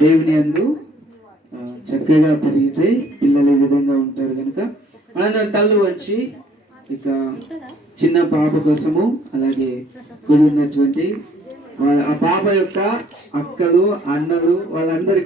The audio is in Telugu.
దేవుని యందు చక్కగా పెరిగితే పిల్లలు ఈ విధంగా ఉంటారు కనుక మనందరం తల్లు వచ్చి ఇక చిన్న పాప కోసము అలాగే కూడి ఉన్నటువంటి ఆ పాప యొక్క అక్కలు అన్నలు వాళ్ళందరి